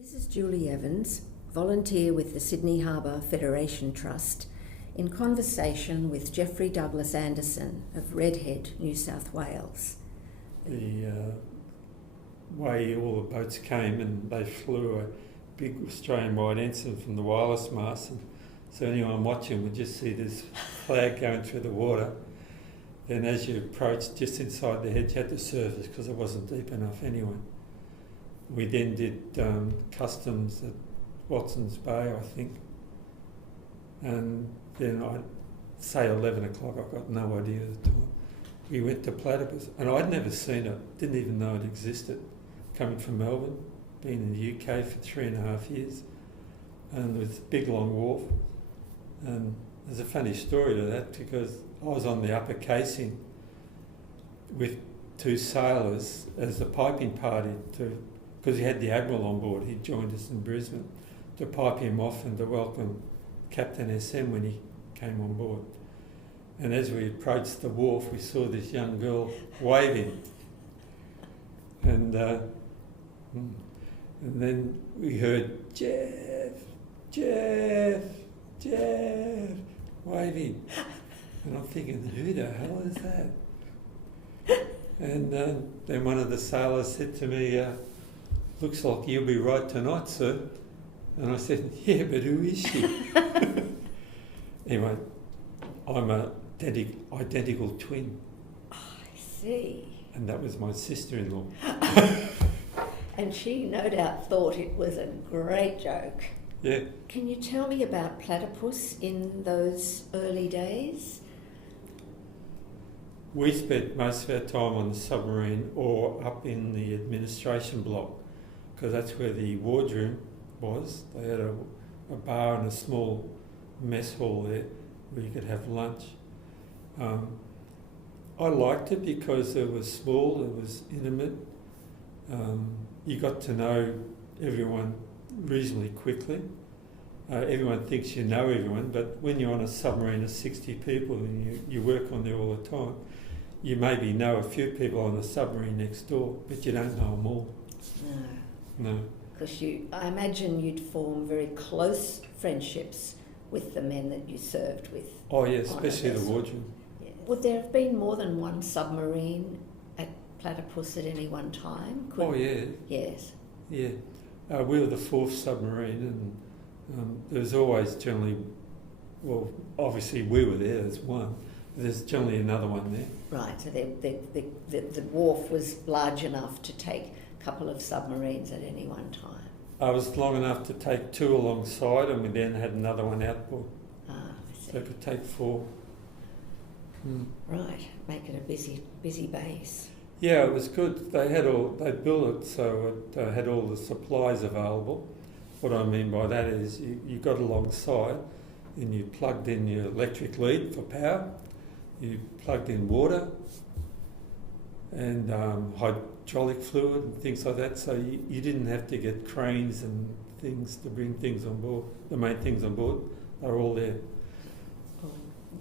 This is Julie Evans, volunteer with the Sydney Harbour Federation Trust, in conversation with Geoff Anderson of Redhead, New South Wales. The way all the boats came and they flew a big Australian-wide ensign from the wireless mast, and so anyone watching would just see this flag going through the water. Then as you approached just inside the head, you had to surface because it wasn't deep enough anyway. We then did customs at Watson's Bay, I think, and then I'd say 11 o'clock, I've got no idea the time. We went to Platypus, and I'd never seen it, didn't even know it existed. Coming from Melbourne, been in the UK for 3.5 years, and there was a big long wharf. And there's a funny story to that because I was on the upper casing with two sailors as a piping party because he had the Admiral on board. He joined us in Brisbane to pipe him off and to welcome Captain SM when he came on board. And as we approached the wharf, we saw this young girl waving. And then we heard, Geoff, Geoff, Geoff, waving. And I'm thinking, who the hell is that? And then one of the sailors said to me, looks like you'll be right tonight, sir. And I said, yeah, but who is she? Anyway, I'm an identical twin. Oh, I see. And that was my sister-in-law. And she no doubt thought it was a great joke. Yeah. Can you tell me about Platypus in those early days? We spent most of our time on the submarine or up in the administration block because that's where the wardroom was. They had a bar and a small mess hall there where you could have lunch. I liked it because it was small, it was intimate. You got to know everyone reasonably quickly. Everyone thinks you know everyone, but when you're on a submarine of 60 people and you work on there all the time, you maybe know a few people on the submarine next door, but you don't know them all. No. Because I imagine you'd form very close friendships with the men that you served with. Oh yeah, especially the wardroom. Yeah. Would there have been more than one submarine at Platypus at any one time? Oh yeah. Yes. Yeah. We were the fourth submarine, and there's always generally, well, obviously we were there as one. There's generally another one there. Right, so the wharf was large enough to take a couple of submarines at any one time. I was long enough to take two alongside, and we then had another one outboard. Ah, I see. So it could take four. Right, make it a busy base. Yeah, it was good. They built it so it had all the supplies available. What I mean by that is you got alongside and you plugged in your electric lead for power, you plugged in water and hydraulic fluid and things like that, so you didn't have to get cranes and things to bring things on board, the main things on board. They were all there.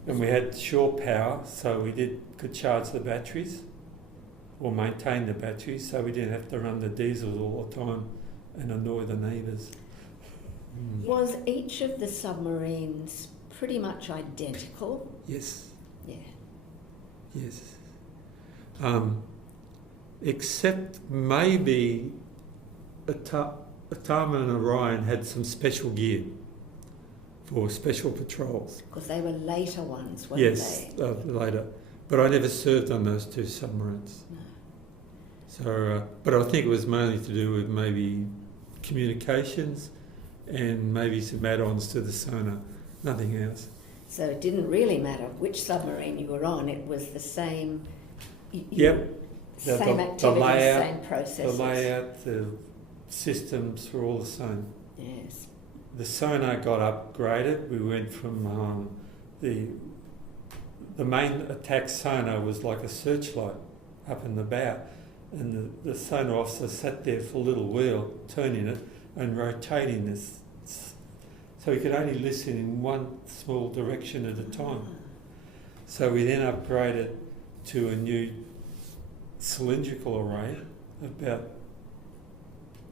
And we had shore power, so we could charge the batteries or maintain the batteries, so we didn't have to run the diesels all the time and annoy the neighbours. Was each of the submarines pretty much identical? Yes. Yeah. Yes. Except maybe Atama and Orion had some special gear for special patrols. Because they were later ones, weren't they? Yes, later. But I never served on those two submarines. No. So, but I think it was mainly to do with maybe communications and maybe some add-ons to the sonar, nothing else. So it didn't really matter which submarine you were on, it was the same... Yep. Same activities, same processes. The layout, the systems were all the same. Yes. The sonar got upgraded. We went from the main attack sonar was like a searchlight up in the bow, and the sonar officer sat there for a little wheel, turning it and rotating this, so he could only listen in one small direction at a time. So we then upgraded to a new cylindrical array, about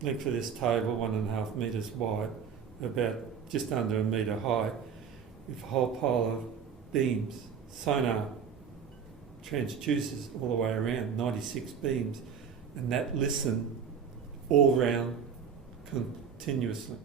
length of this table, 1.5 metres wide, about just under a metre high, with a whole pile of beams, sonar transducers all the way around, 96 beams, and that listen all round continuously.